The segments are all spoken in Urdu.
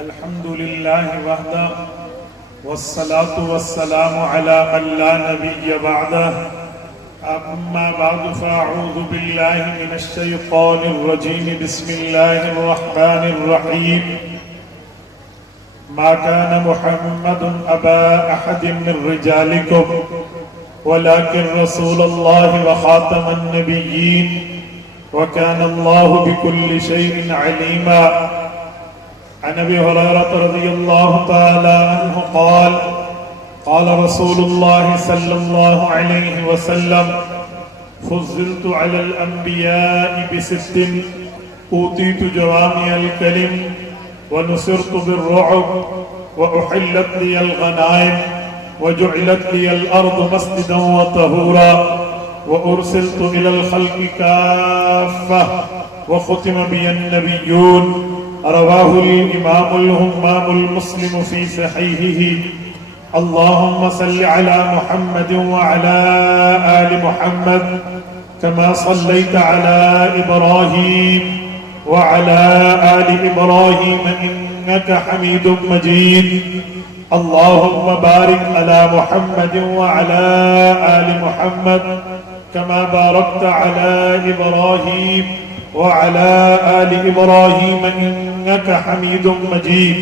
الحمد لله وحده والصلاة والسلام على من لا نبي بعده أما بعد فأعوذ بالله من الشيطان الرجيم بسم الله الرحمن الرحيم ما كان محمد أبا أحد من رجالكم ولكن رسول الله وخاتم النبيين وكان الله بكل شيء عليما عن ابي هريره رضي الله تعالى عنه قال قال رسول الله صلى الله عليه وسلم فضلت على الانبياء بست اوتيت جوامع الكلم ونصرت بالرعب واحلت لي الغنائم وجعلت لي الارض مسجدا وطهورا وارسلت الى الخلق كافه وختم بي النبيون رواه الإمام الهمام المسلم في صحيحه اللهم صل على محمد وعلى آل محمد كما صليت على إبراهيم وعلى آل إبراهيم إنك حميد مجيد اللهم بارك على محمد وعلى آل محمد كما باركت على إبراهيم وعلى آل إبراهيم إنك حميد مجيد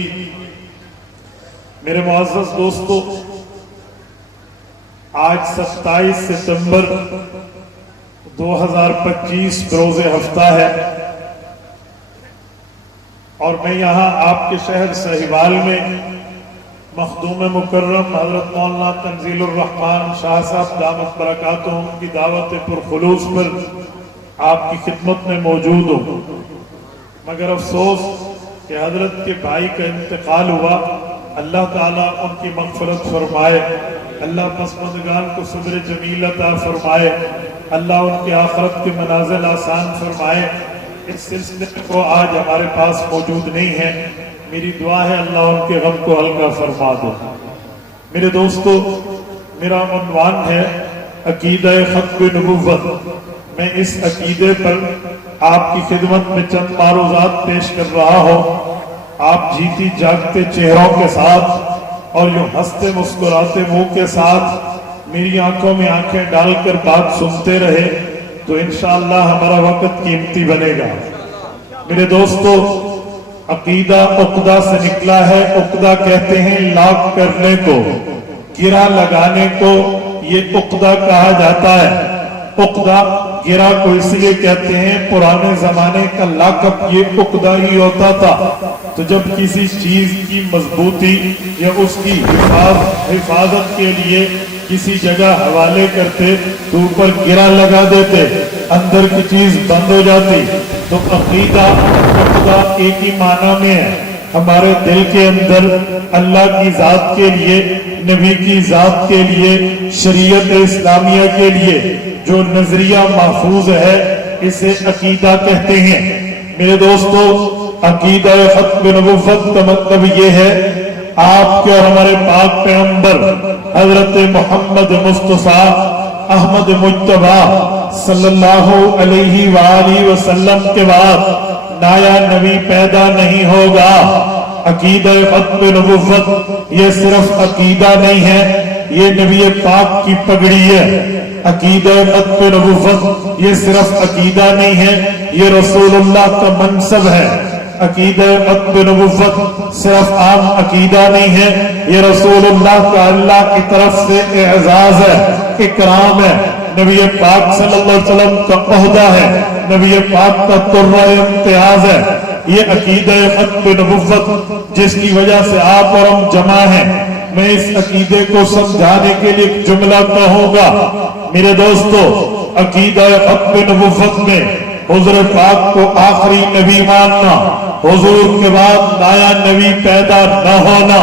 میرے معزز دوستو، آج 27 ستمبر 2025 بروز ہفتہ ہے اور میں یہاں آپ کے شہر سہیوال میں مخدوم مکرم حضرت مولانا تنزیل الرحمن شاہ صاحب دامت برکاتہم کی دعوت پرخلوص پر آپ کی خدمت میں موجود ہوں، مگر افسوس کہ حضرت کے بھائی کا انتقال ہوا۔ اللہ تعالیٰ ان کی مغفرت فرمائے، اللہ پسماندگان کو صبر جمیل عطا فرمائے، اللہ ان کے آخرت کے منازل آسان فرمائے۔ اس سلسلے کو آج ہمارے پاس موجود نہیں ہے، میری دعا ہے اللہ ان کے غم کو ہلکا فرما دو۔ میرے دوستو، میرا عنوان ہے عقیدہ ختم نبوت۔ میں اس عقیدے پر آپ کی خدمت میں چند معروضات پیش کر رہا ہوں۔ آپ جیتی جاگتے چہروں کے ساتھ اور یوں ہنستے مسکراتے منہ کے ساتھ میری آنکھوں میں آنکھیں ڈال کر بات سنتے رہے تو انشاءاللہ ہمارا وقت قیمتی بنے گا۔ میرے دوستو، عقیدہ عقدہ سے نکلا ہے۔ عقدہ کہتے ہیں لاک کرنے کو، گرہ لگانے کو، یہ عقدہ کہا جاتا ہے۔ عقدہ گرہ کو اس لیے کہتے ہیں، پرانے زمانے کا لاک اپ یہ عقدہ ہی ہوتا تھا۔ تو جب کسی چیز کی مضبوطی یا اس کی حفاظت کے لیے کسی جگہ حوالے کرتے تو اوپر گرہ لگا دیتے، اندر کی چیز بند ہو جاتی۔ تو عقیدہ عقدہ ایک ہی معنی میں ہے۔ ہمارے دل کے اندر اللہ کی ذات کے لیے، نبی کی ذات کے لیے، شریعت اسلامیہ کے لیے جو نظریہ محفوظ ہے اسے عقیدہ کہتے ہیں۔ میرے دوستو، عقیدہ ختم نبوت کا مطلب یہ ہے آپ کے اور ہمارے پاک پیغمبر حضرت محمد مصطفیٰ احمد مجتبیٰ صلی اللہ علیہ وآلہ وسلم کے بعد نیا نبی پیدا نہیں ہوگا۔ عقیدہ ختم نبوت یہ صرف عقیدہ نہیں ہے، یہ نبی پاک کی پگڑی ہے۔ عقیدہ ختم نبوت یہ صرف عقیدہ نہیں ہے، یہ رسول اللہ کا منصب ہے۔ عقیدہ ختم نبوت صرف عام عقیدہ نہیں ہے، یہ رسول اللہ کا اللہ کی طرف سے اعزاز ہے، اکرام ہے، نبی پاک صلی اللہ علیہ وسلم کا عہدہ ہے، نبی پاک کا قرہ امتیاز ہے۔ یہ عقیدہ ختم نبوت جس کی وجہ سے آپ اور ہم جمع ہیں۔ میں اس عقیدے کو سمجھانے کے لیے ایک جملہ کہوں گا۔ میرے دوستو، عقیدہ ختم نبوت میں حضور پاک کو آخری نبی ماننا، حضور کے بعد نیا نبی پیدا نہ ہونا،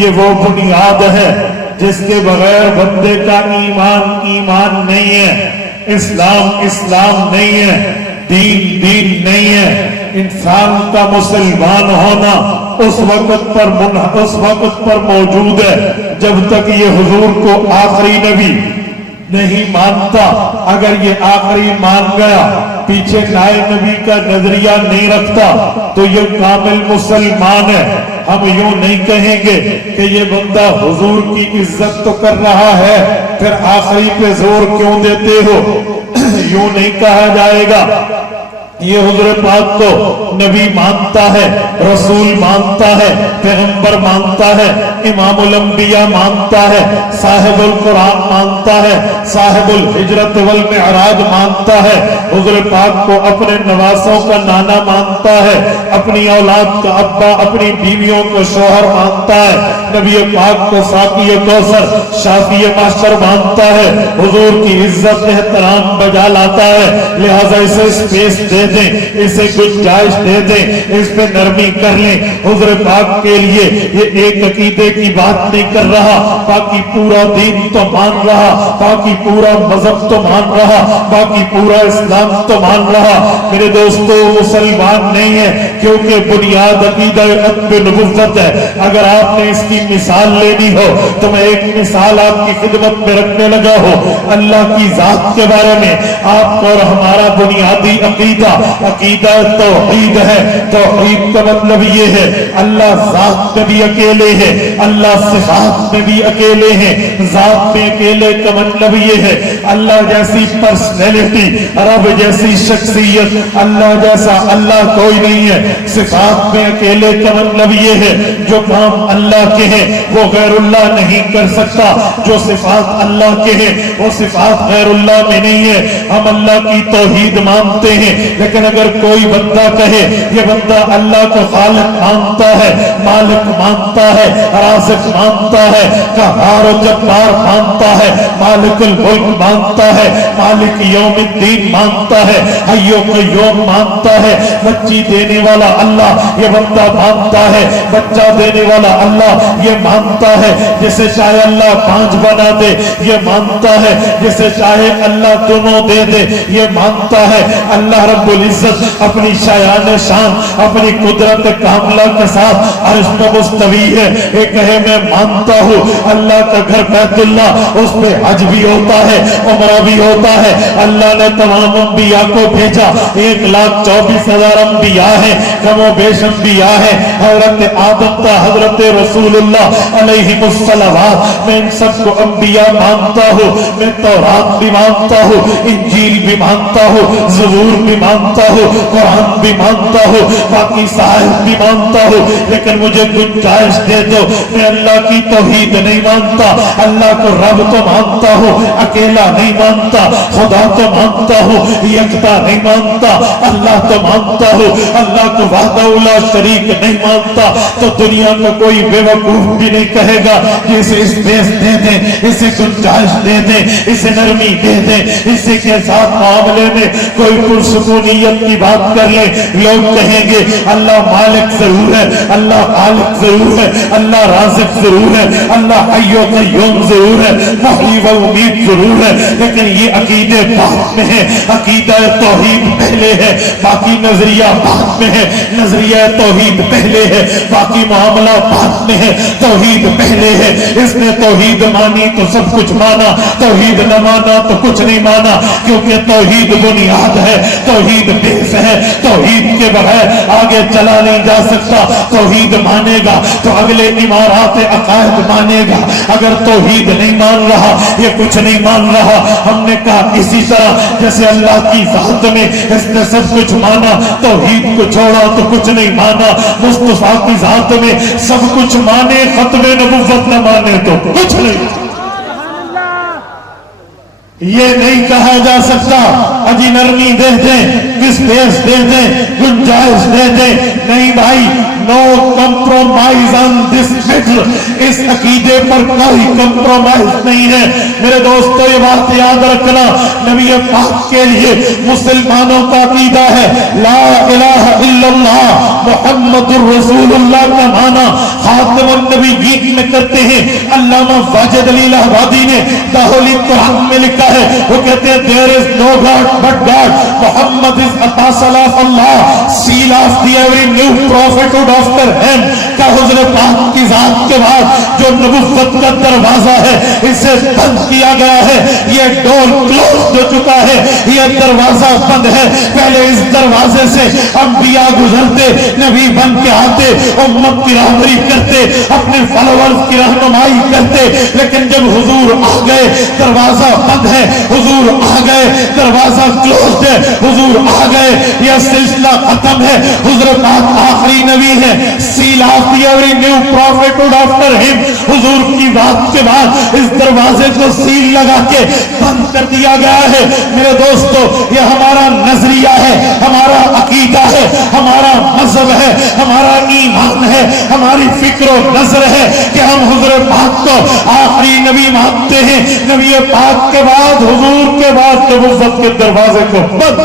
یہ وہ بنیاد ہے جس کے بغیر بندے کا ایمان ایمان نہیں ہے، اسلام اسلام نہیں ہے، دین دین نہیں ہے۔ انسان کا مسلمان ہونا اس وقت پر موجود ہے جب تک یہ حضور کو آخری نبی نہیں مانتا۔ اگر یہ آخری مان گیا، پیچھے نئے نبی کا نظریہ نہیں رکھتا، تو یہ کامل مسلمان ہے۔ ہم یوں نہیں کہیں گے کہ یہ بندہ حضور کی عزت تو کر رہا ہے پھر آخری پہ زور کیوں دیتے ہو، یوں نہیں کہا جائے گا۔ یہ حضور پاک کو نبی مانتا ہے، رسول مانتا ہے، پیغمبر مانتا ہے، امام الانبیاء مانتا ہے، صاحب القرآن مانتا ہے، صاحب الہجرت والمعراج مانتا ہے، حضور پاک کو اپنے نواسوں کا نانا مانتا ہے، اپنی اولاد کا ابا، اپنی بیویوں کو شوہر مانتا ہے، نبی پاک کو ساقی کوثر، شافی معشر مانتا ہے، حضور کی عزت احترام بجا لاتا ہے، لہذا اسے سپیس دے دیں، اسے گنجائش دے دیں، اس پہ نرمی کر لیں۔ حضور پاک کے لیے یہ ایک عقیدے کی بات نہیں کر رہا، باقی پورا دین تو مان رہا، باقی پورا مذہب تو مان رہا، باقی پورا اسلام تو مان رہا۔ میرے دوستو مسلمان نہیں ہے کیونکہ بنیاد عقیدہ عدم نبوت ہے۔ اگر آپ نے اس کی مثال لینی ہو تو میں ایک مثال آپ کی خدمت میں رکھنے لگا ہوں۔ اللہ کی ذات کے بارے میں آپ اور ہمارا بنیادی عقیدہ توحید ہے۔ توحید کا مطلب یہ ہے اللہ ذات میں بھی اکیلے ہے، اللہ صفات میں بھی اکیلے ہیں۔ ذات میں اکیلے کا مطلب یہ ہے اللہ جیسی پرسنالٹی، رب جیسی شخصیت، اللہ جیسا اللہ کوئی نہیں ہے۔ صفات میں اکیلے کا مطلب یہ ہے جو کام اللہ کے ہیں وہ غیر اللہ نہیں کر سکتا، جو صفات اللہ کے ہیں وہ صفات غیر اللہ میں نہیں ہے۔ ہم اللہ کی توحید مانتے ہیں، لیکن اگر کوئی بندہ کہے یہ بندہ اللہ کو خالق مانتا ہے، مالک مانتا ہے، رازق مانتا ہے، قہار و جبار مانتا ہے، مالک الملک مانتا ہے، مالک یوم الدین مانتا ہے، حی و قیوم مانتا ہے، بچی دینے والا اللہ یہ بندہ مانتا ہے، بچہ دینے والا اللہ یہ مانتا ہے، جسے چاہے اللہ 5 بنا دے یہ مانتا ہے، جسے چاہے اللہ دونوں دے دے یہ مانتا ہے۔ اللہ رب العزت اپنی شایان شان، اپنی قدرت کاملہ کے ساتھ عرش پر مستوی ہے۔ ایک کہے میں مانتا ہوں اللہ کا گھر بیت اللہ، اس پہ حج بھی ہوتا ہے، عمرہ بھی ہوتا ہے۔ اللہ نے تمام انبیاء کو بھیجا، 1,24,000 انبیاء ہیں، کم و بیش انبیاء ہیں، حضرت آدم تا حضرت رسول اللہ علیہ الصلوات۔ میں ان سب کو انبیاء مانتا ہوں، میں تورات بھی مانتا ہوں، انجیل بھی مانتا ہوں، زبور بھی مانتا ہوں، قرآن بھی مانتا ہوں، باقی صحائف بھی مانتا ہوں، لیکن مجھے گنجائش دے دو۔ میں اللہ کی توحید نہیں مانتا، اللہ کو رب تو مانتا ہوں، اکیلا نہیں مانتا، خدا تو مانتا ہوں، یکتا نہیں مانتا، اللہ تو مانتا ہوں، اللہ کو وحدہ لا شریک نہیں مانتا۔ تو دنیا کا کوئی بے وقوف بھی نہیں کہے گا کہ اسے اسپیس دے دیں، اسے گنجائش دے دیں، اسے نرمی دے دیں، اسی کے ساتھ معاملے میں کوئی پرسکونیت کی بات کر لیں۔ لوگ کہیں گے اللہ مالک ضرور ہے، اللہ خالق ضرور ہے، اللہ رازق ضرور ہے، اللہ حی و قیوم ضرور ہے، محیی و ممیت ضرور ہے، لیکن یہ عقیدے بعد میں ہے۔ عقیدہ توحید پہلے ہے، باقی نظریہ بعد میں ہے۔ نظریہ توحید پہلے ہے، باقی معاملہ بعد میں ہے۔ توحید پہلے ہے، اس نے توحید مانی تو سب کچھ مانا، توحید نہ مانا تو کچھ نہیں مانا، کیونکہ توحید بنیاد ہے، توحید بیس ہے، توحید کے بغیر آگے چلا نہیں جا سکتا۔ توحید مانے گا تو اگلے امارات عقائد مانے گا، اگر توحید نہیں مان رہا یہ کچھ نہیں مان رہا۔ ہم نے کہا اسی طرح جیسے اللہ کی ذات میں اس نے سب کچھ مانا، توحید کو چھوڑا تو کچھ نہیں مانا۔ مصطفیٰ کی ذات میں سب کچھ مانے، ختم نبوت نہ مانے تو کچھ نہیں۔ یہ نہیں کہا جا سکتا اجی نرمی دے دیں، اسپیس دے دیں، گنجائش دے دیں، نہیں بھائی، نو کمپرومائز آن دس میٹر۔ اس عقیدے پر کوئی کمپرومائز نہیں ہے۔ میرے دوستو یہ بات یاد رکھنا، نبی پاک کے لیے مسلمانوں کا عقیدہ ہے لا الہ الا اللہ محمد الرسول اللہ کا معنی خاتم النبیین میں کرتے ہیں۔ علامہ واجد علی الہٰبادی نے داخلی قرآن میں لکھا ہے، وہ کہتے ہیں there is no God but God, Muhammad is apostle of Allah, seal of the every new prophethood after him۔ کہ حضور پاک کی ذات کے بعد جو نبوت کا دروازہ ہے اسے بند کیا گیا ہے، یہ ڈور کلوز ہو چکا ہے، یہ دروازہ بند ہے۔ پہلے اس دروازے سے انبیاء گزرتے، نبی بن کے آتے، امت کی رہبری کرتے، اپنے فالوورز کی رہنمائی کرتے، لیکن جب حضور آ گئے دروازہ بند ہے، حضور آ گئے دروازہ کلوزڈ ہے، حضور آ گئے یہ سلسلہ ختم ہے۔ حضور پاک آخری نبی ہے، seal of every new prophethood after him۔ حضور کی بات کے بعد اس دروازے کو سیل لگا کے بند کر دیا گیا ہے۔ میرے دوستو یہ ہمارا نظریہ ہے، ہمارا عقیدہ ہے، ہمارا مذہب ہے، ہمارا ایمان ہے، ہماری فکر و نظر ہے کہ ہم حضور پاک کو آخری نبی مانتے ہیں۔ نبی پاک کے بعد، حضور کے بعد نبوت کے دروازے کو بند،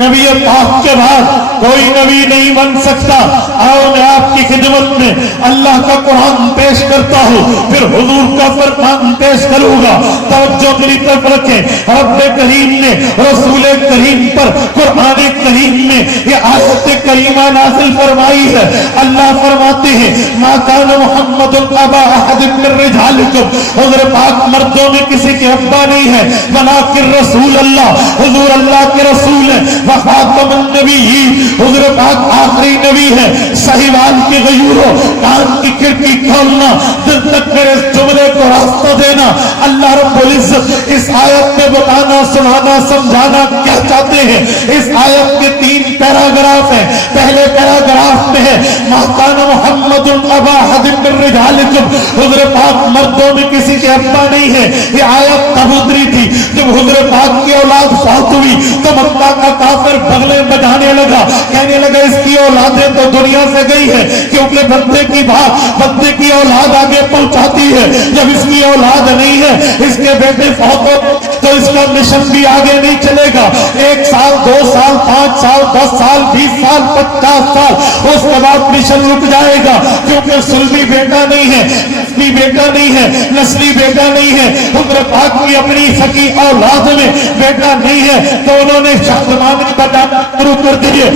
نبی پاک کے بعد کوئی نبی نہیں بن سکتا۔ آؤ میں آپ کی خدمت میں اللہ کا قرآن پیش کرتا ہوں، پھر حضور کا فرمان پیش کروں گا۔ توجہ میری طرف رکھیں، رب کریم نے رسول کریم پر قرآن کریم میں یہ آیت کریمہ نازل فرمائی ہے۔ اللہ فرماتے ہیں ما کان محمد ابا احد من رجالکم، حضور پاک مردوں میں کسی کے ابا نہیں ہے، ولکن رسول اللہ، حضور اللہ کے رسول ہیں، وخاتم النبیین، حضور پاک آخری نبی ہے۔ صحیحوال کی غیوروں کان کی کھڑکی کھولنا، دل تک میرے اس جملے کو راستہ دینا۔ اللہ رب العزت اس آیت میں بتانا، سنانا، سمجھانا کیا چاہتے ہیں۔ اس آیت کے 3 پیراگراف ہیں۔ پہلے پیراگراف میں ہے ما کان محمد ابا احد من رجالکم، حضور پاک مردوں میں کسی کے ابا نہیں ہے۔ یہ آیت تب اتری تھی جب حضور پاک کی اولاد فوت ہوئی تو مکہ کا کافر بغلیں بجانے لگا، کہنے لگا اس کی اولادیں تو دنیا سے گئی ہے، کیونکہ بندے کی بات بندے کی اولاد آگے پہنچاتی ہے۔ جب اس کی اولاد نہیں ہے، اس کے بیٹے فوت ہو تو اس کا مشن بھی آگے نہیں چلے گا۔ 1 سال 2 سال 5 سال 10 سال 20 سال 50 سال اس کے بعد مشن رک جائے گا، کیونکہ سلمی بیٹا نہیں ہے، نسلی بیٹا نہیں ہے، نسلی بیٹا نہیں ہے۔ حضور پاک کی اپنی سکی اولاد میں بیٹا نہیں ہے تو انہوں نے شادمانے بجانا شروع کر دیے۔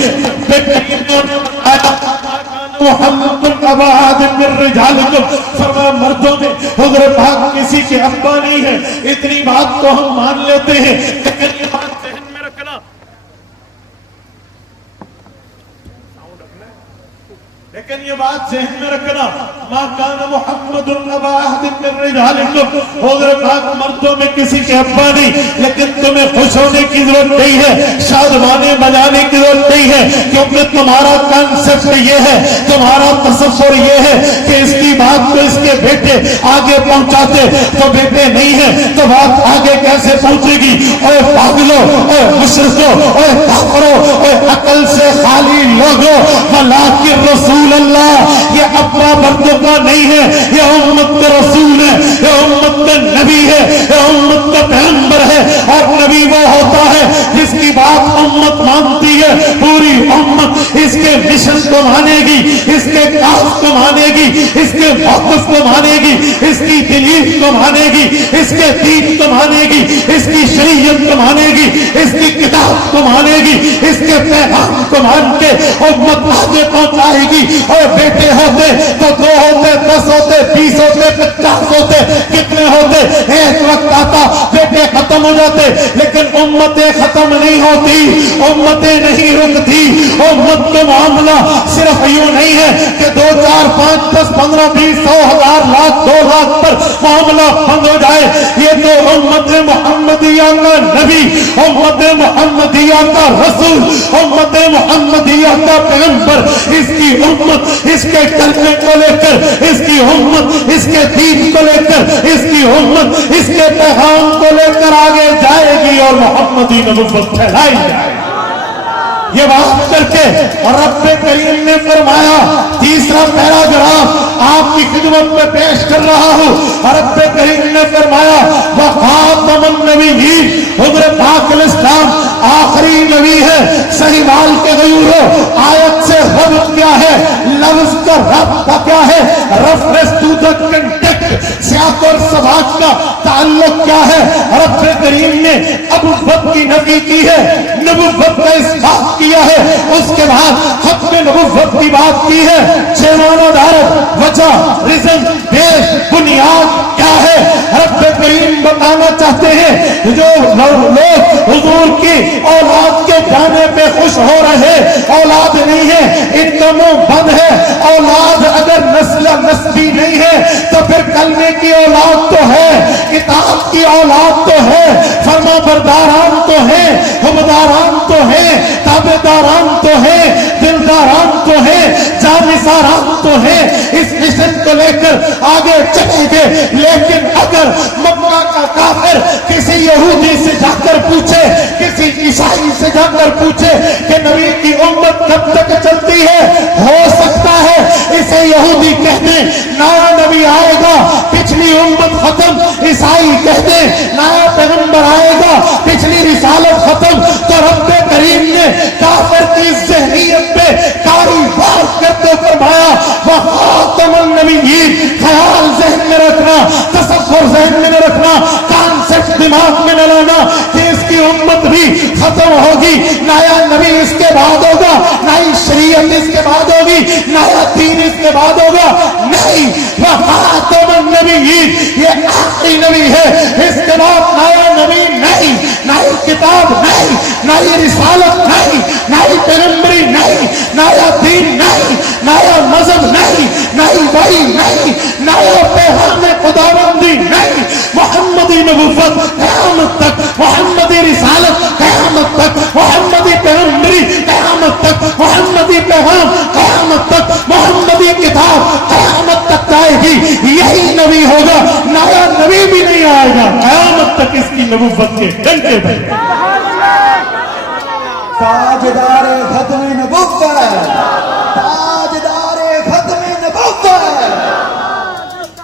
محمد ابا احد من رجالکم، فرمایا مردوں میں حضور پاک کسی کے ابا نہیں ہے۔ اتنی بات تو ہم مان لیتے ہیں، لیکن یہ بات ذہن میں رکھنا، لیکن یہ بات ذہن میں رکھنا ما کان محمد ابا احد من رجالکم، حضور پاک مردوں میں کسی کے ابا نہیں۔ لیکن تمہیں خوش ہونے کی ضرورت نہیں ہے، شادمانے بجانے کی ضرورت نہیں ہے، کیونکہ تمہارا کانسیپٹ یہ ہے، تمہارا تصور یہ ہے کہ اس کی بات کو اس کے بیٹے آگے پہنچاتے تو بیٹے نہیں ہیں تو بات آگے کیسے پہنچے گی؟ اے پاگلوں، اے مشرکوں، اے کافروں، اے عقل سے خالی لوگوں، ولکن رسول اللہ، یہ اپنا بندوں کا نہیں ہے، یہ امت کا رسول ہے، یہ امت کا نبی ہے، یہ امت کا پیغمبر ہے۔ اور نبی وہ ہوتا ہے جس کی بات امت مانتی ہے، پوری امت اس کے مشن کو مانے گی، اس کے کام کو مانے گی، اس کے موقف کو مانے گی، اس کی دلیل کو مانے گی، اس کے دین کو مانے گی، اس کی شریعت کو مانے گی، اس کی کتاب کو مانے گی، اس کے پیغام کو مان کے امت آگے پہنچائے گی۔ اور بیٹے ہوتے تو 2 ہوتے، 10 ہوتے، 20 ہوتے، 50 ہوتے، کتنے ہوتے، ایک وقت آتا بیٹے ختم ہو جاتے، لیکن امتیں ختم نہیں ہوتی، امتیں نہیں رکتی۔ امت کا معاملہ صرف یوں نہیں ہے کہ 2 4 5 10 15 20 100 1000 لاکھ 2 لاکھ پر معاملہ بند ہو جائے۔ یہ تو امت محمدیہ کا نبی، امت محمدیہ کا رسول، امت محمدیہ کا پیغمبر، اس کی امت اس کے کلمے کو لے کر، اس کی امت اس کے دین کو لے کر، اس کی امت اس کے پیغام کو لے کر آگے جائے گی اور محمدی نبوت پھیلائی جائے گی۔ یہ بات کر کے رب کریم نے فرمایا، تیسرا پیراگراف آپ کی خدمت میں پیش کر رہا ہوں۔ رب کریم نے فرمایا وخاتم النبیین، حضور پاک علیہ السلام آخری نبی ہے۔ صحیحوال کے غیوروں آیت سے ربط کیا ہے؟ لفظ کا ربط کیا ہے؟ ریفرنس ٹو دی کنٹیکسٹ سیاق اور سباق کا تعلق کیا ہے؟ رب کریم نے نبوت کی نفی کی ہے، نبوت کا اثبات کیا ہے، اس کے بعد ختم نبوت کی بات کی ہے۔ چیوانہ دارت وجہ رزن دیش بنیاد کیا ہے؟ رب کریم بتانا چاہتے ہیں جو لوگ حضور کی اولاد کے جانے پہ خوش ہو رہے، اولاد نہیں ہے، ان کا منہ بند ہے۔ اولاد اگر نسبی نہیں ہے تو پھر کلمے کی اولاد تو ہے، کتاب کی اولاد تو ہے، فرما برداران تو ہے، حکمداران تو ہے، تابعداران تو ہے، دلداران تو ہے، جانثاران تو ہے۔ اس مشن کو لے کر آگے چلیں گے، لیکن اگر مکہ کا کافر کسی یہودی سے جا کر پوچھے، کسی عیسائی سے جا کر پوچھے کہ نبی کی امت کب تک چلتی ہے، ہو سکتا ہے اسے یہودی کہہ دیں نیا نبی آئے گا، پچھلی امت ختم، عیسائی کہہ دیں نیا پیغمبر آئے گا، پچھلی رسالت ختم۔ تو رب کریم نے کافر کی ذہنیت پہ کاری وار کرتے فرمایا وخاتم النبیین۔ خیال ذہن میں رکھنا، تصور ذہن میں رکھنا، کانسیپٹ دماغ میں نہ لانا کہ اس کی امت بھی ختم ہوگی، نیا نبی اس کے بعد ہوگا، نئی شریعت اس کے بعد ہوگی، نیا دین اس کے بعد ہوگا۔ نہیں، وخاتم النبیین، یہ آخری نبی ہے، اس کے بعد نیا نبی نہیں، نئی کتاب نہیں، نئی رسالت نہیں، نئی پیغمبری نہیں، نیا دین نہیں، نیا مذہب نہیں، نئی وحی نہیں، نیا پیغام خداوندی نہیں۔ محمدی نبوت قیامت تک، محمدی رسالت قیامت تک، محمدی پیغمبری قیامت تک، محمدی پیغام قیامت تک، محمدی کتاب قیامت تک جائے گی۔ یہی نبی ہوگا، نیا نبی بھی نہیں آئے گا، قیامت تک اس کی نبوت کے ڈنکے بجیں گے۔ تاجدار ختم نبوت، تاجدار ختم نبوت،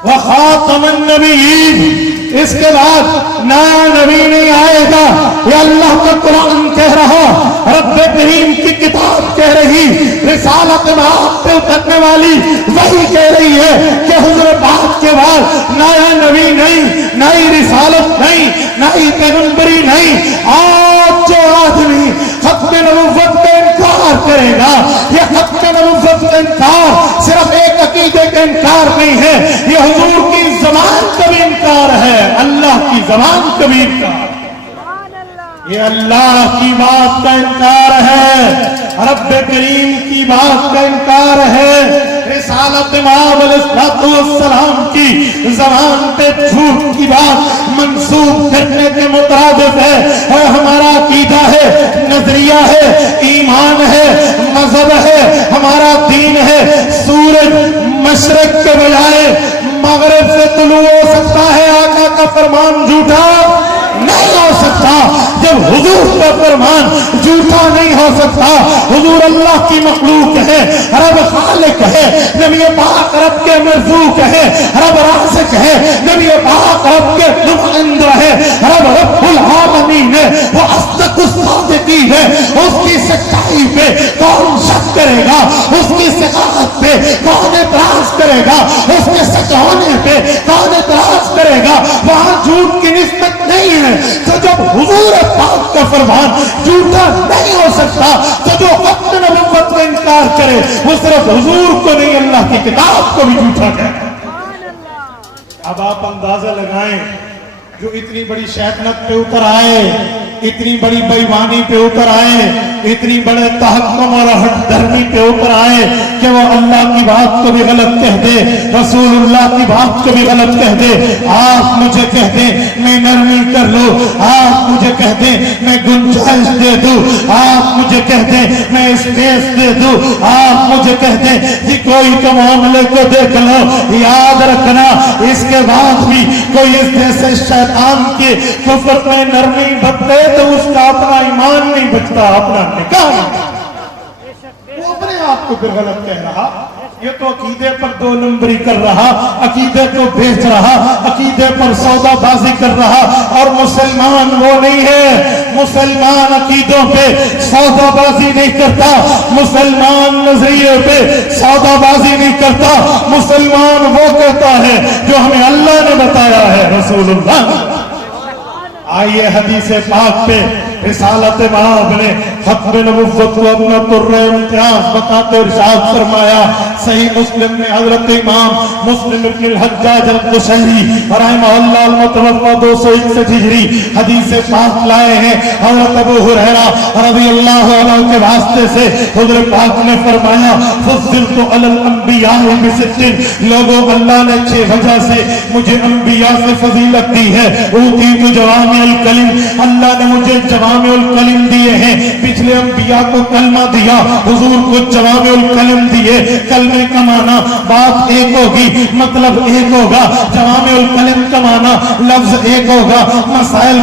وخاتم النبیین۔ اس کے بعد نیا نبی نہیں آئے گا، یہ اللہ کا قرآن کہہ رہا، رب کریم کی کتاب کہہ رہی، رسالت آپ پہ اترنے والی وہی کہہ رہی ہے کہ حضور پاک کے بعد نیا نبی نہیں، نئی رسالت نہیں، نئی پیغمبری نہیں۔ آج جو آدمی ختم نبوت کا انکار کرے گا، یہ ختم نبوت کا انکار صرف ایک عقیدے کا انکار نہیں ہے، یہ حضور کی زبان کا بھی انکار ہے، اللہ کی زبان کا بھی انکار، یہ اللہ کی بات کا انکار ہے، رب کریم کی بات کا انکار ہے۔ رسالت امام علیہ السلام کی زبان پہ جھوٹ کی بات منسوب کرنے کے مترادف ہے، ہمارا عقیدہ ہے، نظریہ ہے، ایمان ہے، مذہب ہے، ہمارا دین ہے۔ سورج مشرق کے بجائے مغرب سے طلوع ہو سکتا ہے، آقا کا فرمان جھوٹا نہیں ہو سکتا۔ جب حضور کا فرمان جھوٹا نہیں ہو سکتا، حضور اللہ کی مخلوق ہے، رب خالق ہے، نبی پاک رب کے مرزوق ہے، رب رازق ہے، نبی پاک رب کے نمائندہ ہے، رب العالمین ہے، وہ اصدق الصادقین ہے۔ اس کی سچائی پہ کون شک کرے گا؟ اس کی صداقت پہ کون اعتراض کرے گا؟ اس کے سچ ہونے پہ کون اعتراض کرے گا؟ وہاں جھوٹ کی نسبت نہیں ہے۔ تو جب حضور پاک کا فرمان جھوٹا نہیں ہو سکتا، تو جو ختم نبوت کا انکار کرے وہ صرف حضور کو نہیں، اللہ کی کتاب کو بھی جھوٹا کہتا۔ اب آپ اندازہ لگائیں، جو اتنی بڑی شیطنت پہ اتر آئے، اتنی بڑی بےایمانی پہ اتر آئے، اتنی بڑے تحکم اور ہٹ دھرمی پہ اتر آئے کہ وہ اللہ کی بات کو بھی غلط کہہ دے، رسول اللہ کی بات کو بھی غلط کہہ دے۔ آپ مجھے کہہ دیں میں نرمی کر لوں، آپ مجھے کہہ دیں میں گنجائش دے دوں، آپ مجھے کہہ دیں میں اسپیس دے دوں، آپ مجھے کہہ دیں کہ کوئی تو معاملے کو دیکھ لو۔ یاد رکھنا، اس کے بعد بھی کوئی اس جیسے شیطان کے کفر میں نرمی بھگتے تو اس کا اپنا ایمان نہیں بچتا، اپنا نکاح نہیں، وہ اپنے آپ کو پھر غلط کہہ رہا۔ یہ تو عقیدے پر دو نمبری کر رہا، عقیدے کو بیچ رہا، عقیدے پر سودا بازی کر رہا، اور مسلمان وہ نہیں ہے۔ مسلمان عقیدوں پہ سودا بازی نہیں کرتا، مسلمان نظریے پہ سودا بازی نہیں کرتا، مسلمان وہ کہتا ہے جو ہمیں اللہ نے بتایا ہے، رسول اللہ۔ آئیے حدیث پاک پہ رسالت مآب نے ختم نبوت کو اپنا ترہ امتیاز بتاتے ارشاد فرمایا۔ صحیح مسلم میں حضرت امام مسلم ابن الحجاج القشیری رحمہ اللہ المتوفى 261 ہجری حدیث پاک لائے ہیں۔ حضرت ابو ہریرہ رضی اللہ عنہ کے واسطے سے حضرت پاک نے فرمایا فضلت علی الانبیاء بست، لوگوں اللہ نے 6 وجہ سے مجھے انبیاء سے فضیلت دی ہے۔ اوتیت جوامع الکلم، اللہ نے مجھے جوامع الکلم دیے ہیں۔ پچھلے انبیاء کو کلمہ دیا، حضور کو جوامع الکلم دیے۔ کلمے کا معنی بات ایک ہوگی، مطلب ایک ہوگا، جوامع الکلم کا معنی لفظ ایک ہوگا، مسائل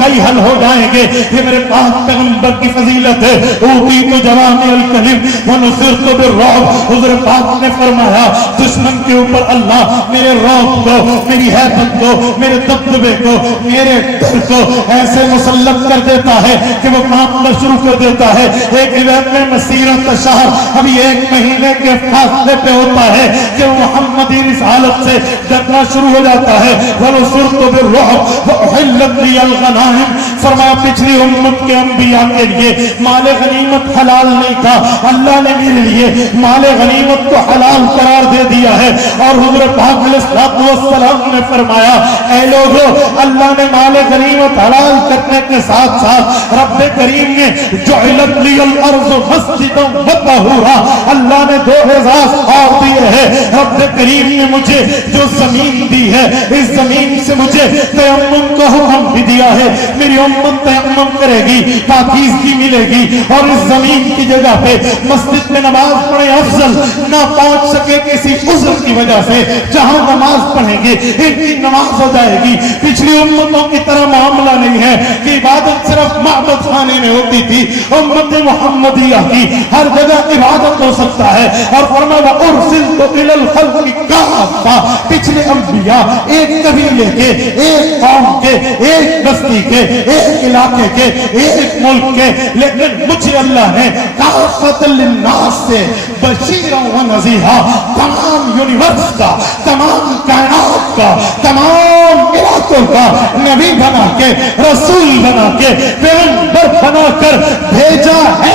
کئی حل ہو جائیں گے۔ یہ میرے پاک پیغمبر کی فضیلت ہے۔ اوتیت جوامع الکلم ونصرت بالرعب، حضور پاک نے فرمایا دشمن کے اوپر اللہ میرے رعب کو، میری حیبت کو، میرے دبدبے کو، میرے ڈر کو ایسے مسلط کر دیتا ہے کہ وہ کانپنا شروع کر دیتا ہے۔ ایک روایت میں مسیرت شہر، ابھی 1 مہینے کے فاصلے پہ ہوتا ہے کہ وہ محمدی رسالت سے ڈرنا شروع ہو جاتا ہے۔ وَنُصِرْتُ بِالرُّعْبِ وَأُحِلَّتْ لِيَ الْغَنَائِمُ، فرمایا پچھلی امت کے انبیاء کے لیے مال غنیمت حلال نہیں تھا، اللہ نے میرے لیے مال غنیمت کو حلال قرار دے دیا ہے۔ اور حضور پاک علیہ الصلوۃ والسلام نے فرمایا اے لوگو، اللہ نے مال غنیمت حلال کرنے کے ساتھ ساتھ رب کریم نے جعلت لی الارض مسجدا وطہورا، اللہ نے 2 اعزاز اور دیے ہیں۔ رب کریم نے مجھے جو زمین دی ہے، اس زمین سے مجھے تیمم کا حکم بھی دیا ہے۔ میری امت تیمم کرے گی، پاکیزگی ملے گی، اور اس زمین کی جگہ پہ مسجد میں نماز پڑھے افضل نہ پہنچ سکے کسی عذر کی وجہ سے، جہاں نماز پڑھیں گے ان کی نماز ہو جائے گی۔ پچھلی امتوں کی طرح معاملہ نہیں ہے کہ عبادت صرف معبد خانے میں ہوتی تھی۔ امت محمدیہ کی ہر جگہ عبادت ہو سکتا ہے۔ اور فرمایا وَأُرْسِلْتُ إِلَى الْخَلْقِ كَافَّةً، پچھلے انبیاء ایک قبیلے کے، ایک قوم کے، ایک بستی کے، ایک علاقے کے، ایک ملک کے، لیکن مجھے اللہ نے کافۃ للناس سے بشیرا و نذیرا، تمام یونیورس کا، تمام کائنات کا، تمام علاقوں کا نبی بنا کے، رسول بنا کے، پیغمبر بنا کر بھیجا ہے۔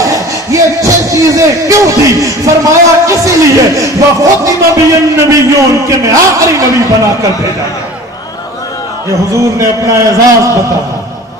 یہ 6 چیزیں کیوں تھی؟ فرمایا اسی لیے وَخُتِمَ بِيَ النَّبِيُّونَ کہ میں آخری نبی بنا کر بھیجا گیا۔ یہ حضور نے اپنا اعزاز بتایا،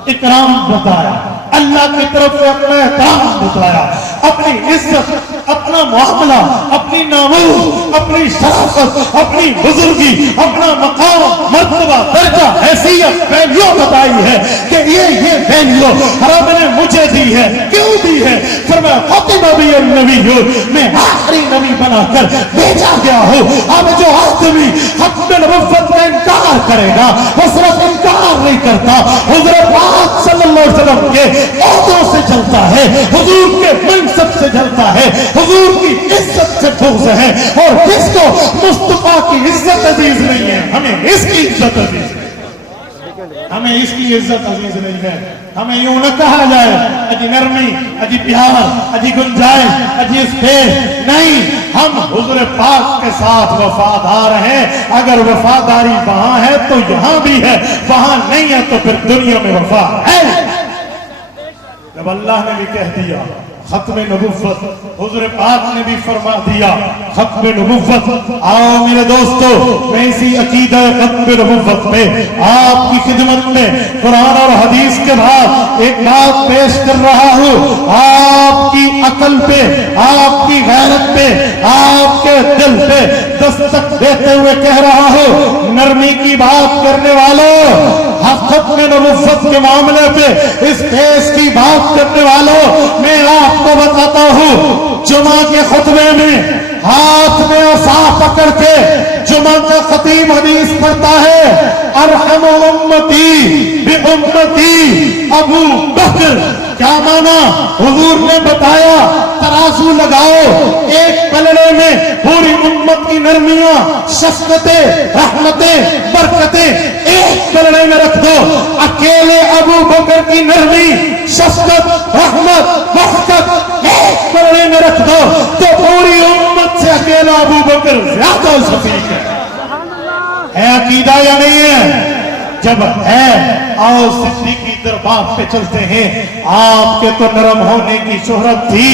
اکرام بتایا، اللہ کی طرف سے اپنا احترام بتایا، اپنی عزت، اپنا معاملہ، اپنی ناموس، اپنی شرافت، اپنی بزرگی، اپنا مقام، مرتبہ، درجہ، حیثیت، ویلیو بتائی ہے کہ یہ ویلیو رب نے مجھے دی ہے۔ کیوں دی ہے؟ فرمایا خُتِمَ بِيَ النَّبِيُّونَ میں آخری نبی بنا کر بھیجا گیا ہوں۔ اب جو آدمی ختم نبوت کا انکار کرے گا وہ صرف انکار نہیں کرتا، حضور پاک صلی اللہ علیہ وسلم کے عہدوں سے جلتا ہے، حضور کے منصب سے جلتا ہے، حضور کی عزت سے بغض ہے۔ اور جس کو مصطفیٰ کی عزت عزیز نہیں ہے، ہمیں اس کی عزت عزیز ہے، ہمیں اس کی عزت عزیز نہیں ہے۔ ہمیں یوں نہ کہا جائے اجی نرمی، اجی پیار، اجی گنجائش، اجی اسپیس، نہیں، ہم حضور پاک کے ساتھ وفادار ہیں۔ اگر وفاداری وہاں ہے تو یہاں بھی ہے، وہاں نہیں ہے تو پھر دنیا میں وفا ہے۔ جب اللہ نے بھی کہہ دیا ختم نبوت، حضور پاک نے بھی فرما دیا ختم نبوت، آؤ میرے دوستو، میں اسی عقیدہ ختم نبوت پہ آپ کی خدمت میں قرآن اور حدیث کے بعد ایک بات پیش کر رہا ہوں۔ آپ کی عقل پہ، آپ کی غیرت پہ، آپ کے دل پہ دستک دیتے ہوئے کہہ رہا ہوں، نرمی کی بات کرنے والوں، ختم نبوت کے معاملے پہ اس پیش کی بات کرنے والوں، میں آپ کو بتاتا ہوں، جمعہ کے خطبے میں ہاتھ میں عصا پکڑ کے جمعہ کا خطیب حدیث پڑھتا ہے ارحم امتی بی امتی ابو بکر۔ کیا مانا؟ حضور نے بتایا ترازو لگاؤ، ایک پلڑے میں پوری امت کی نرمیاں، شفقتیں، رحمتیں، برکتیں ایک پلڑے میں رکھ دو. اکیلے ابو بکر کی نرمی، شفقت، رحمت، برکت ایک پلڑے میں رکھ دو تو پوری امت سے اکیلا ابو بکر زیادہ شفیق ہے عقیدہ یا نہیں ہے؟ جب ہے آؤ صدیقی دربار پہ چلتے ہیں. آپ کے تو نرم ہونے کی شہرت تھی،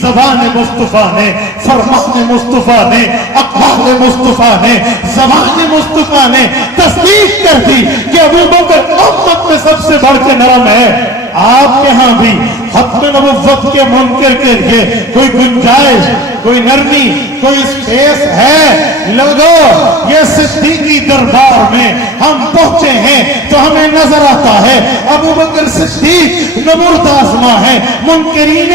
زبان مصطفیٰ نے، فرمان مصطفیٰ نے، اقوال مصطفیٰ نے، زبان مصطفیٰ نے تصدیق کر دی کہ ابو بکر امت میں سب سے بڑھ کے نرم ہے. آپ کے ہاں بھی ختم نبوت کے منکر کے لیے کوئی گنجائش، کوئی نرمی، کوئی اسپیس ہے؟ لوگوں، یہ صدیقی دربار میں ہم پہنچے ہیں تو ہمیں نظر آتا ہے ابو بکر صدیق نمرد آزما ہے. منکرین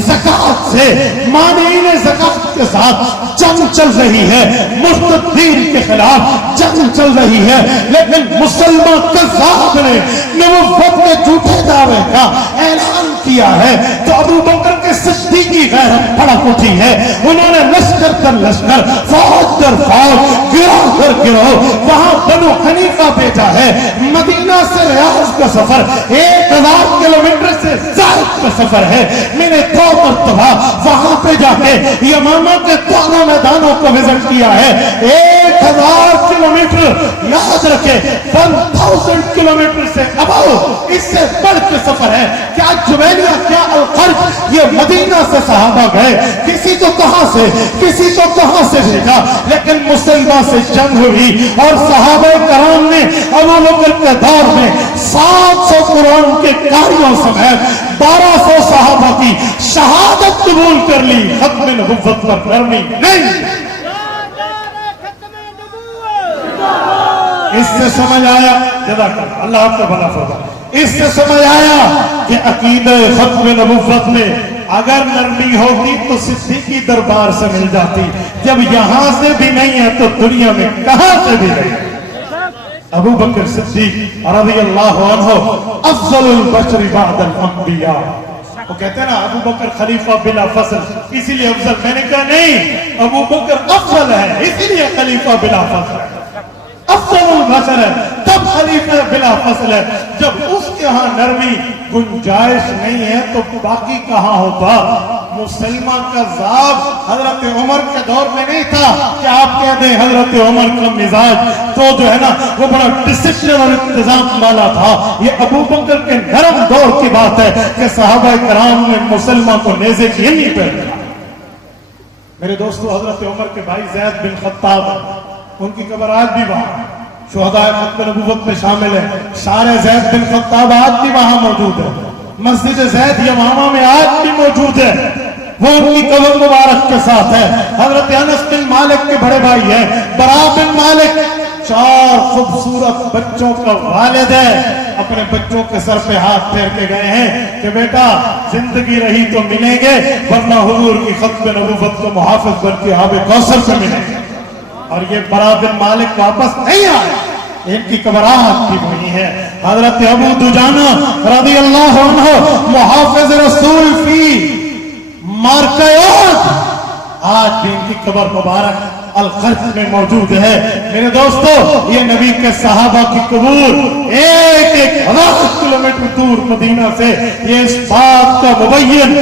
زکات سے، مانعین زکات کے ساتھ جنگ چل رہی ہے، مرتدین کے خلاف جنگ چل رہی ہے، لیکن مسلمان کذاب نے نبوت کے جھوٹے دعوے کا اعلان کیا ہے تو ابو بکر کے صدیقی غیرت بھڑک اٹھی ہے. انہوں نے لشکر در لشکر، فوج در فوج، گروہ در گروہ وہاں بنو حنیفہ بھیجا ہے. مدینہ سے ریاض کا سفر 1000 کلومیٹر سے زائد کا سفر ہے. میں نے 2 مرتبہ وہاں پہ جا کے یمامہ کے دونوں میدانوں کو وزٹ کیا ہے. 1000 کلومیٹر یاد رکھے، 1000 کلومیٹر سے اباؤ اس سے بڑھ کے سفر ہے. کیا جبیلیہ، کیا الخرج، یہ مدینہ سے صحابہ گئے، کسی کو کہاں سے، کسی کو کہاں سے بھیجا، لیکن مسلمہ سے جنگ ہوئی اور صحابہ کرام نے ابو بکر کے دور میں 700 قرآن کے قاریوں سمیت 1200 صحابہ کی شہادت قبول کر لی. ختم نبوت پر نرمی نہیں. اس سے سمجھ آیا، جزاک اللہ، اللہ آپ کو بھلا فرمائے. اس سے سمجھ آیا کہ عقیدہ ختم نبوت میں اگر نرمی ہوتی تو صدیقی دربار سے مل جاتی. جب یہاں سے بھی نہیں ہے تو دنیا میں کہاں سے بھی نہیں. ابو بکر صدیق رضی اللہ عنہ افضل البشر بعد الانبیاء. وہ کہتے ہیں نا ابو بکر خلیفہ بلا فصل، اسی لیے افضل. میں نے کہا نہیں، ابو بکر افضل ہے اسی لیے خلیفہ بلا فصل ہے. افضل البشر ہے تب خلیفہ بلا فصل ہے. جب اس کے ہاں نرمی گنجائش نہیں ہے تو باقی کہاں ہوتا. مسلمان کا ذاب حضرت عمر کے دور میں نہیں تھا کہ آپ کہہ دیں حضرت عمر کا مزاج تو جو ہے نا وہ بڑا ڈسپلن اور انتظام والا تھا. یہ ابو بکر کے نرم دور کی بات ہے کہ صحابہ کرام نے مسلمان کو نیزے کی نہیں پہنا. میرے دوستو، حضرت عمر کے بھائی زید بن خطاب، ان کی قبر آج بھی وہاں شہدائے ختم نبوت میں شامل ہے. شار زید بن خطاب آج بھی وہاں موجود ہے. مسجد زید یمامہ میں آج بھی موجود ہے. وہ ان کی قبر مبارک کے ساتھ ہے. حضرت انس بن مالک کے بڑے بھائی ہیں برا بن مالک، 4 خوبصورت بچوں کا والد ہے. اپنے بچوں کے سر پہ ہاتھ پھیر کے گئے ہیں کہ بیٹا زندگی رہی تو ملیں گے، ورنہ حضور کی ختم نبوت کو محافظ بن کے آب کوثر پہ ملیں گے. اور یہ برا بن مالک واپس نہیں آئے، ان کی قبرات بھی وہی ہے. حضرت ابو دجانہ رضی اللہ عنہ محافظ رسول فی مارکہ احد، آج بھی ان کی قبر مبارک الخرج میں موجود ہے. میرے دوستو، یہ نبی کے صحابہ کی قبور 1000 کلومیٹر دور مدینہ سے، یہ اس بات کا مبین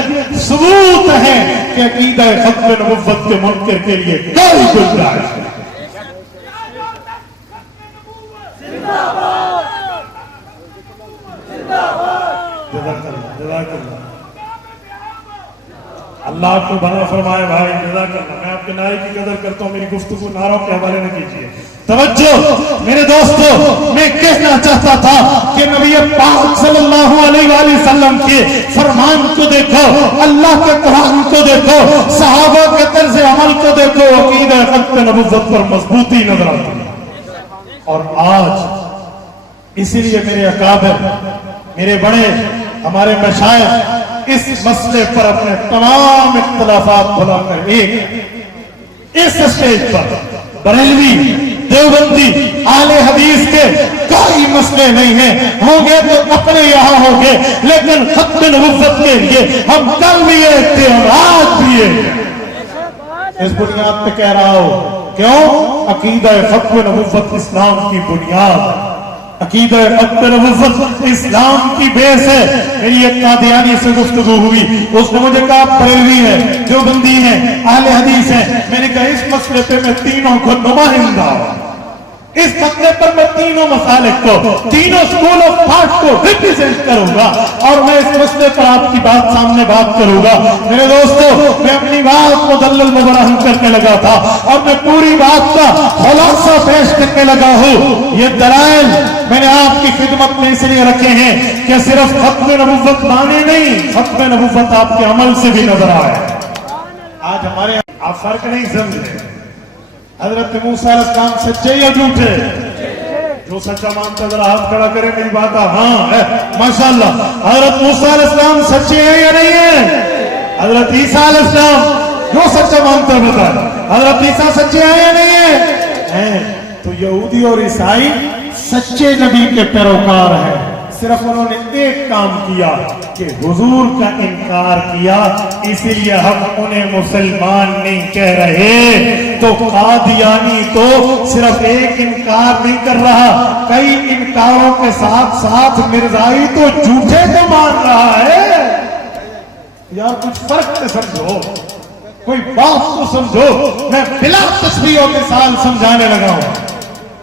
ثبوت ہے کہ عقیدہ ختم نبوت کے منکر کے لیے کوئی گنجائش نہیں. اللہ آپ کو بھلا فرمائے بھائی، جزاک اللہ. میں آپ کے نعرے کی قدر کرتا ہوں، میری گفتگو نعروں کے حوالے نہ کیجیے. توجہ میرے دوستو، میں کہنا چاہتا تھا کہ نبی پاک صلی اللہ علیہ وآلہ وسلم کے فرمان کو دیکھو، اللہ کے قرآن کو دیکھو، صحابہ کے طرز عمل کو دیکھو، عقیدہ ختم نبوت پر مضبوطی نظر آتی ہے. اور آج اسی لیے میرے اکابر، میرے بڑے، ہمارے مشائخ اس مسئلے پر اپنے تمام اختلافات بھلا کر ایک اس اسٹیج پر بریلوی، دیوبندی، اہل حدیث کے کوئی مسئلے نہیں ہیں. ہوں گے تو اپنے یہاں ہوں گے، لیکن ختم نبوت کے لیے ہم کل بھی ایک تھے اور آج بھی ایک. اس بنیاد پہ کہہ رہا ہو. کیوں؟ عقیدہ ختم نبوت اسلام کی بنیاد، عقیدہ ختم نبوت اسلام کی بیس ہے. میری ایک قادیانی سے گفتگو ہوئی، اس نے مجھے کہا بریلوی ہے، دیوبندی ہے، اہل حدیث ہے. میں نے کہا اس مسئلے پہ میں تینوں کو نمائندہ ہوں، اس مسئلے پر میں تینوں مسالک کو، تینوں اسکول آف تھاٹ کو ریپرزینٹ کروں گا اور میں اس مسئلے پر آپ کی بات سامنے بات کروں گا. میرے دوستو، میں اپنی بات مدلل مبرہن کرنے لگا تھا اور میں پوری بات کا خلاصہ پیش کرنے لگا ہوں. یہ دلائل میں نے آپ کی خدمت میں اس لیے رکھے ہیں کہ صرف ختم نبوت مانے نہیں، ختم نبوت آپ کے عمل سے بھی نظر آئے. آج ہمارے آپ فرق نہیں سمجھے. حضرت موسیٰ علیہ السلام سچے یا جھوٹے؟ جو سچا مانتا ذرا ہاتھ کھڑا کرے. میری بات ہاں ہے ماشاءاللہ. حضرت موسیٰ علیہ السلام سچے ہیں یا نہیں ہیں؟ حضرت عیسیٰ علیہ السلام جو سچا مانتا بتا. حضرت عیسیٰ سچے ہیں یا نہیں ہیں؟ تو یہودی اور عیسائی سچے نبی کے پیروکار ہیں. صرف انہوں نے ایک کام کیا کہ حضور کا انکار کیا، اسی لیے ہم انہیں مسلمان نہیں کہہ رہے. تو قادیانی تو صرف ایک انکار نہیں کر رہا، کئی انکاروں کے ساتھ ساتھ مرزائی تو جھوٹے کو مان رہا ہے. یار کچھ فرق تو سمجھو، کوئی بات تو سمجھو. میں بلا تشبیہ و مثال سمجھانے لگا ہوں.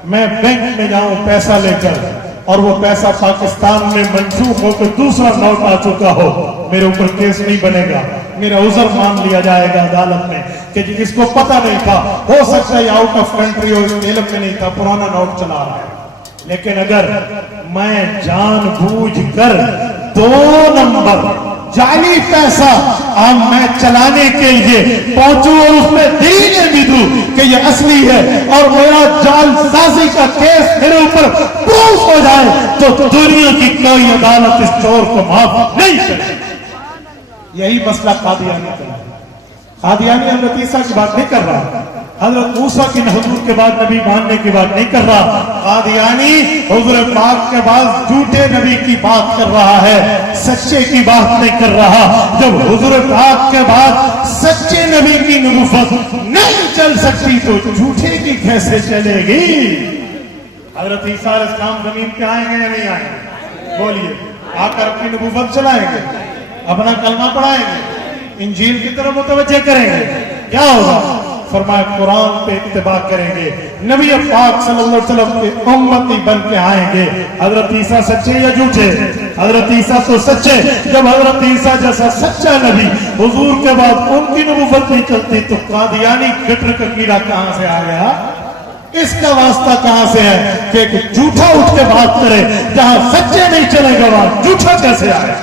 میں بینک میں جاؤں پیسہ لے کر اور وہ پیسہ پاکستان میں منسوخ ہو کے دوسرا نوٹ آ چکا ہو، میرے اوپر کیس نہیں بنے گا، میرا عذر مان لیا جائے گا عدالت میں کہ جس کو پتہ نہیں تھا، ہو سکتا ہے آؤٹ آف کنٹری ہو، علم میں نہیں تھا، پرانا نوٹ چلا رہا ہے. لیکن اگر میں جان بوجھ کر 2 نمبر جعلی پیسہ میں چلانے کے لیے پہنچوں اور اس میں دلیلیں بھی دوں کہ یہ اصلی ہے اور میرا جعل سازی کا کیس میرے اوپر پروف ہو جائے، تو دنیا کی کوئی عدالت اس چور کو معاف نہیں کرے. یہی مسئلہ قادیانی کا ہے. قادیانی حضرت عیسیٰ کی بات نہیں کر رہا، حضرت موسیٰ کی حضور کے بعد نبی ماننے کی بات نہیں کر رہا. قادیانی حضور پاک کے بعد جھوٹے نبی کی بات کر رہا ہے، سچے کی بات نہیں کر رہا. جب حضور پاک کے بعد سچے نبی کی نبوت نہیں چل سکتی تو جھوٹے کی کیسے چلے گی؟ حضرت عیسیٰ علیہ السلام زمین پہ آئیں گے یا نہیں آئیں گے؟ بولیے. آ کر اپنی نبوت چلائیں گے، اپنا کلمہ پڑھائیں گے، انجیل کی طرف متوجہ کریں گے. کیا ہوگا؟ فرمایا قرآن پہ اتباع کریں گے، نبی پاک صلی اللہ علیہ وسلم کے امتی بن کے آئیں گے. حضرت عیسیٰ سچے یا جھوٹے؟ حضرت عیسیٰ تو سچے. جب حضرت عیسیٰ جیسا سچا نبی حضور کے بعد ان کی نبوت نہیں چلتی تو قادیانی گٹر کا کیڑا کہاں سے آ گیا؟ اس کا واسطہ کہاں سے ہے کہ ایک جھوٹا اٹھ کے بات کرے؟ جہاں سچے نہیں چلے گا وہاں جھوٹا کیسے آئے؟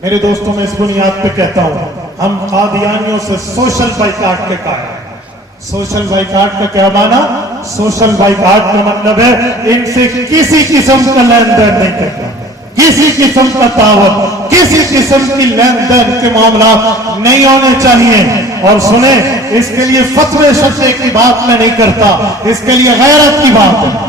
میرے دوستوں میں اس بنیاد پہ کہتا ہوں، ہم قادیانیوں سے سوشل بائیکاٹ کے قائل ہیں. سوشل بائیکاٹ کا کیا معنی؟ سوشل بائیکاٹ کا مطلب ہے ان سے کسی قسم کا لین دین نہیں کرتا، کسی قسم کا تعاون، کسی قسم کی لین دین کے معاملات نہیں ہونے چاہیے. اور سنیں، اس کے لیے فتوے شتوے کی بات میں نہیں کرتا، اس کے لیے غیرت کی بات ہے.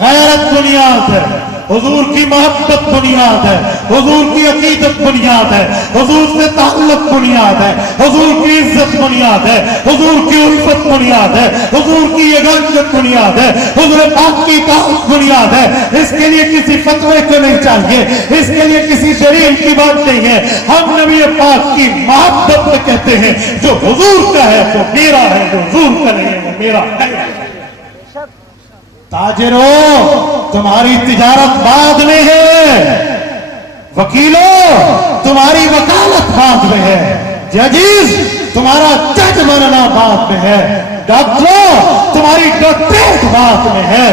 غیرت بنیاد ہے، حضور کی محبت بنیاد ہے، حضور کی عقیدت بنیاد ہے، حضور سے تعلق بنیاد ہے، حضور کی عزت بنیاد ہے، حضور کی الفت بنیاد ہے، حضور کی یگانت بنیاد ہے، حضور پاک کی اطاعت بنیاد ہے. اس کے لیے کسی فتوے کو نہیں چاہیے، اس کے لیے کسی دلیل کی بات نہیں ہے. ہم نبی پاک کی محبت میں کہتے ہیں جو حضور کا ہے وہ میرا ہے، جو حضور کا نہیں ہے وہ میرا ہے. تاجروں، تمہاری تجارت بعد میں ہے، وکیلوں تمہاری وکالت بعد میں ہے، ججز تمہارا جج بننا بعد میں ہے، ڈاکٹروں تمہاری ڈاکٹریٹ بعد میں ہے،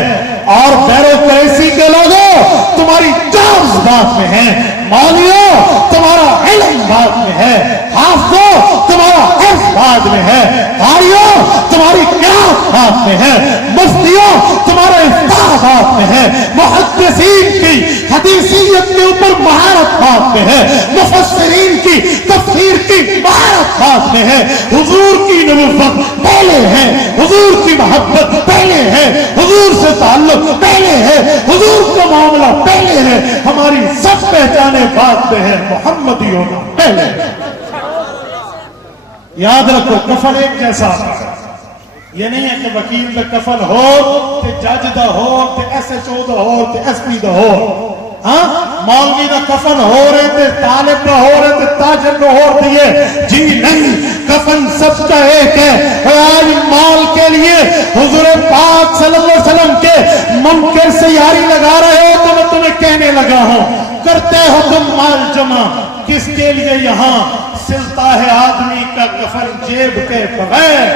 اور بیوروکریسی کے لوگوں تمہاری جابز بعد میں ہے، مالیوں تمہارا علم بعد میں ہے، حافظوں تمہارا حفظ بعد میں ہے، قاریوں تمہاری قرات بعد میں ہے، مفتیوں تمہارا افتاء بعد میں ہے، محدثین کی حدیثیت کے اوپر مہارت بعد میں ہے، مفسرین کی تفسیر کی مہارت بعد میں ہے. حضور کی نبوت پہلے ہے، حضور کی محبت پہلے ہے، حضور سے تعلق پہلے ہے، حضور کا معاملہ پہلے ہے، ہماری سب پہچانے بعد میں ہے، محمدی ہونا پہلے ہے. یاد رکھو کفن ایک جیسا ہے. یہ نہیں ہے کہ وکیل دا کفن ہو تے جج دا ہو تے ایس ایچ او دا ہو تے ایس پی دا ہو. ہاں مولوی دا کفن ہو رہے تے طالب دا ہو رہے تے تاجر دا ہو دیے. جی نہیں, کفن سب کا ایک ہے. آج مال کے لیے حضور پاک صلی اللہ علیہ وسلم کے منکر سے یاری لگا رہے ہو تو میں تمہیں کہنے لگا ہوں, کرتے ہو تم مال جمع کس کے لیے؟ یہاں سلتا ہے آدمی کا کفن جیب کے بغیر.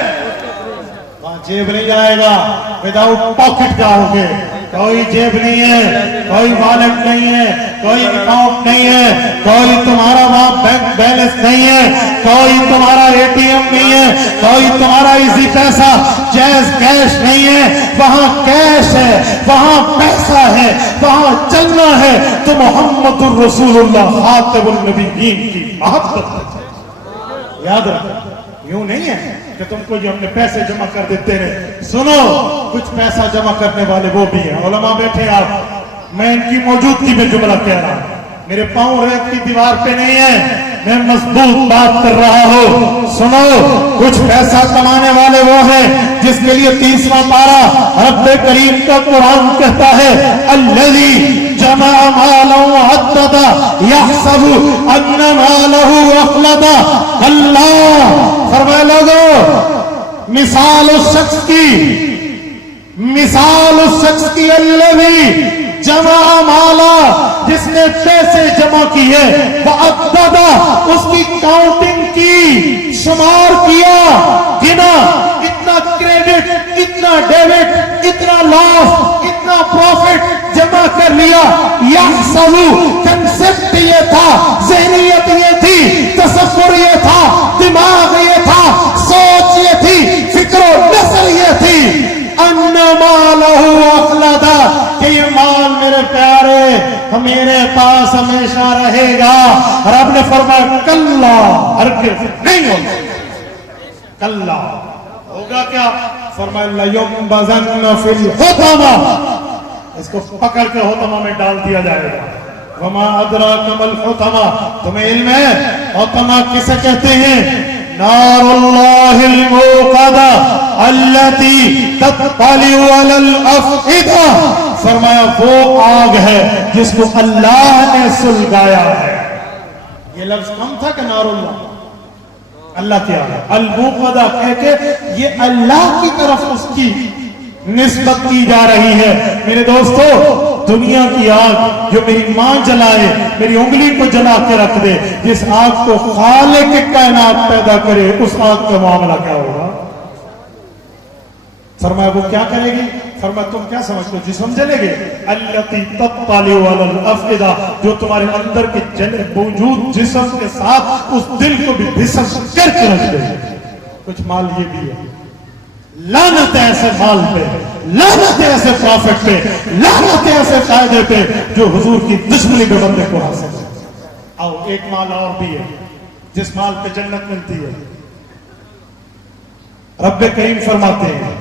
وہاں جیب نہیں جائے گا, وداؤٹ پاکٹ جاؤ گے. کوئی جیب نہیں ہے, کوئی والٹ نہیں ہے, کوئی اکاؤنٹ نہیں ہے, کوئی تمہارا وہاں بینک بیلنس نہیں ہے, کوئی تمہارا اے ٹی ایم نہیں ہے, کوئی تمہارا ایزی پیسہ جیز کیش نہیں ہے. وہاں کیش ہے, وہاں پیسہ ہے, وہاں چلنا ہے تو محمد الرسول اللہ خاتم النبیین کی محبت. یاد رکھو, یوں نہیں ہے کہ تم کو جو ہم نے پیسے جمع کر دیتے رہے. سنو, کچھ پیسہ جمع کرنے والے وہ بھی ہیں. علماء بیٹھے آپ, میں ان کی موجودگی میں جملہ کہہ رہا ہوں. میرے پاؤں ریت کی دیوار پہ نہیں ہے, میں مضبوط بات کر رہا ہوں. سنو, کچھ پیسہ کمانے والے وہ ہیں جس کے لیے 30واں پارہ رب کریم کا قرآن کہتا ہے, الذی جمع مالا وعددا یحسب ان مالہ اخلدا. اللہ فرمائے لوگو, مثال اس شخص کی الذی جمع مالا, جس نے پیسے جمع کیے, وعددا, اس کی کاؤنٹنگ کی, شمار کیا, گنا, اتنا کریڈٹ, اتنا ڈیبٹ, اتنا لاس, اتنا پروفٹ جمع کر لیا. یحسب, کنسپٹ یہ تھا, ذہنیت یہ تھی, تصور یہ تھا, دماغ یہ تھا, سوچ یہ تھی, فکر و نظر یہ تھی, ان مالہ اخلدا, کہ یہ مال میرے پیارے میرے پاس ہمیشہ رہے گا. رب نے فرمایا کلا, ہرگز نہیں ہوگا. کلا ہوگا کیا؟ فرمایا لینبذن فی الحطمہ, اس کو پکڑ کے حطمہ میں ڈال دیا جائے گا. وما ادراک ما الحطمہ, تمہیں علم ہے حطمہ کسے کہتے ہیں؟ نار اللہ الموقدہ التي تطلع على الافئدہ. فرمایا وہ آگ ہے جس کو اللہ نے سلگایا ہے. یہ لفظ کم تھا کہ نار اللہ کی آگ, الموقدہ کہہ کے یہ اللہ کی طرف اس کی نسبت کی جا رہی ہے. میرے دوستو, دنیا کی آگ جو میری ماں جلائے, میری انگلی کو جلا کے رکھ دے, جس آگ کو خالق کائنات پیدا کرے, اس آگ کا معاملہ کیا ہوگا؟ فرمایا وہ کیا کرے گی؟ فرمایا تم کیا سمجھتے ہو جسم جلے گے؟ التی تطلع علی الافئدہ, جو تمہارے اندر کے جلے موجود جسم کے ساتھ اس دل کو بھی بھسک کر کے رکھ دے. کچھ مال یہ بھی ہے, لعنت ہے ایسے مال پہ, لعنت ہے ایسے پروفٹ پہ, لعنت ہے ایسے فائدے پہ جو حضور کی دشمنی میں بندے کو حاصل ہے. آؤ ایک مال اور بھی ہے جس مال پہ جنت ملتی ہے. رب کریم فرماتے ہیں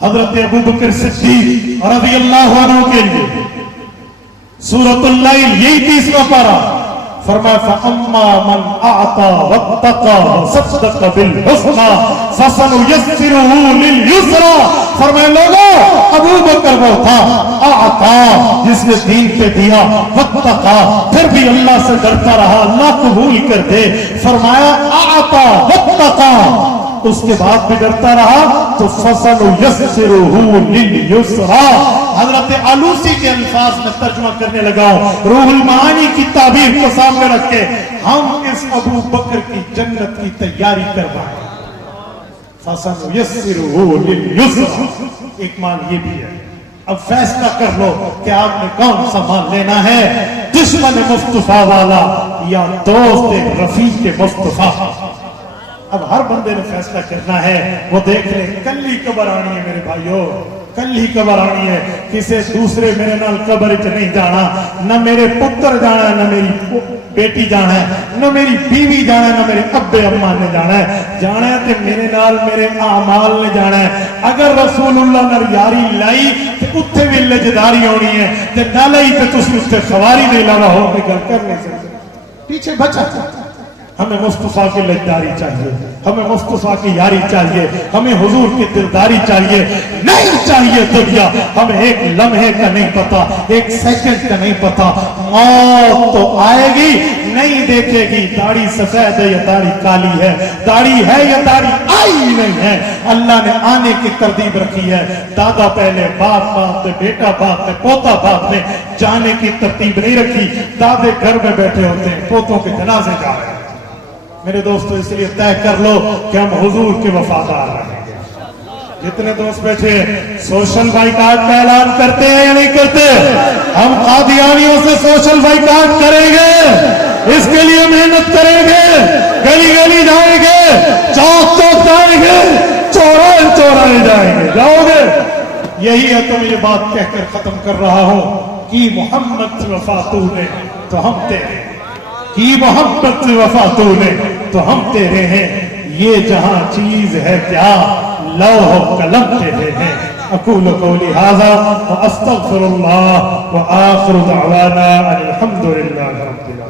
حضرت ابو بکر صدیق رضی اللہ عنہ کے لیے سورۃ اللیل یہی 30واں پارہ, فرمایا فَأَمَّا مَنْ أَعْطَى وَاتَّقَى وَصَدَّقَ بِالْحُسْنَى فَسَنُيَسِّرُهُ لِلْيُسْرَى. فرمایا لوگوں, ابو بکر وہ تھا اعطا, جس نے دین پہ دیا, واتقى, پھر بھی اللہ سے ڈرتا رہا, اللہ قبول کر دے. فرمایا اعطا واتقى, اس کے بعد بھی ڈرتا رہا تو فَسَنُيَسِّرُهُ لِلْيُسْرَى. حضرت آلوسی کے الفاظ میں ترجمہ کرنے لگا, روح المعانی کی تعبیر کو سامنے رکھ کے ہم اس ابو بکر کی جنت کی تیاری کروائیں. فَسَنُيَسِّرُهُ لِلْيُسْرَى. ایک مال یہ بھی ہے. اب فیصلہ کر لو کہ آپ نے کون سا مال لینا ہے, دشمن مصطفیٰ والا یا دوست رفیق مصطفیٰ. اب ہر بندے نے فیصلہ کرنا ہے. وہ دیکھ لیں کل ہی قبر آنی ہے میرے بھائیو, کل ہی قبر آنی ہے. کسی دوسرے میرے نال قبر چ نہیں جانا, نہ میرے پتر جانا ہے, نہ میری بیٹی جانا ہے, نہ میری بیوی جانا ہے, نہ میرے ابے اما نے جانا ہے. جانا ہے تے میرے نال میرے اعمال نے جانا ہے. اگر رسول اللہ نال یاری لائی تے اتھے بھی لجداری ہونی ہے, تے نہ لائی تے تسی اتھے خواری نہیں لانا ہو کے گل کر نہیں سکتے. پیچھے بچا ہمیں مصطفیٰ کی لجداری چاہیے، ہمیں مصطفیٰ کی یاری چاہیے، ہمیں حضور کی دلداری چاہیے، نہیں چاہیے دنیا۔ ہمیں ایک لمحے کا نہیں پتا، ایک سیکنڈ کا نہیں پتا، موت تو آئے گی، نہیں دیکھے گی داڑھی سفید ہے یا داڑھی کالی ہے، داڑھی ہے یا داڑھی آئی نہیں ہے۔ اللہ نے آنے کی ترتیب رکھی ہے، دادا پہلے، باپ نے، بیٹا باپ نے، پوتا باپ نے، جانے کی ترتیب نہیں رکھی۔ دادے گھر میں بیٹھے ہوتے ہیں، پوتوں کے جنازے جا رہے ہیں۔ میرے دوستو اس لیے طے کر لو کہ ہم حضور کے وفادار رہیں گے۔ جتنے دوست بیٹھے سوشل بائیکاٹ کا اعلان کرتے ہیں یا نہیں کرتے؟ ہم قادیانیوں سے سوشل بائیکاٹ کریں گے، اس کے لیے محنت کریں گے، گلی گلی جائیں گے، چوک چوک جائیں گے، چوراہے چوراہے جائیں گے۔ جاؤ گے؟ یہی ہے تو یہ بات کہہ کر ختم کر رہا ہوں کہ محمد سے وفا تو نے تو ہم تیرے، کی محبت سے وفا تو نے تو ہم تیرے ہیں، یہ جہاں چیز ہے کیا لوح و قلم تیرے ہیں۔ اقول قولی ھذا واستغفر اللہ وآخر دعوانا ان الحمد للہ رب العالمین۔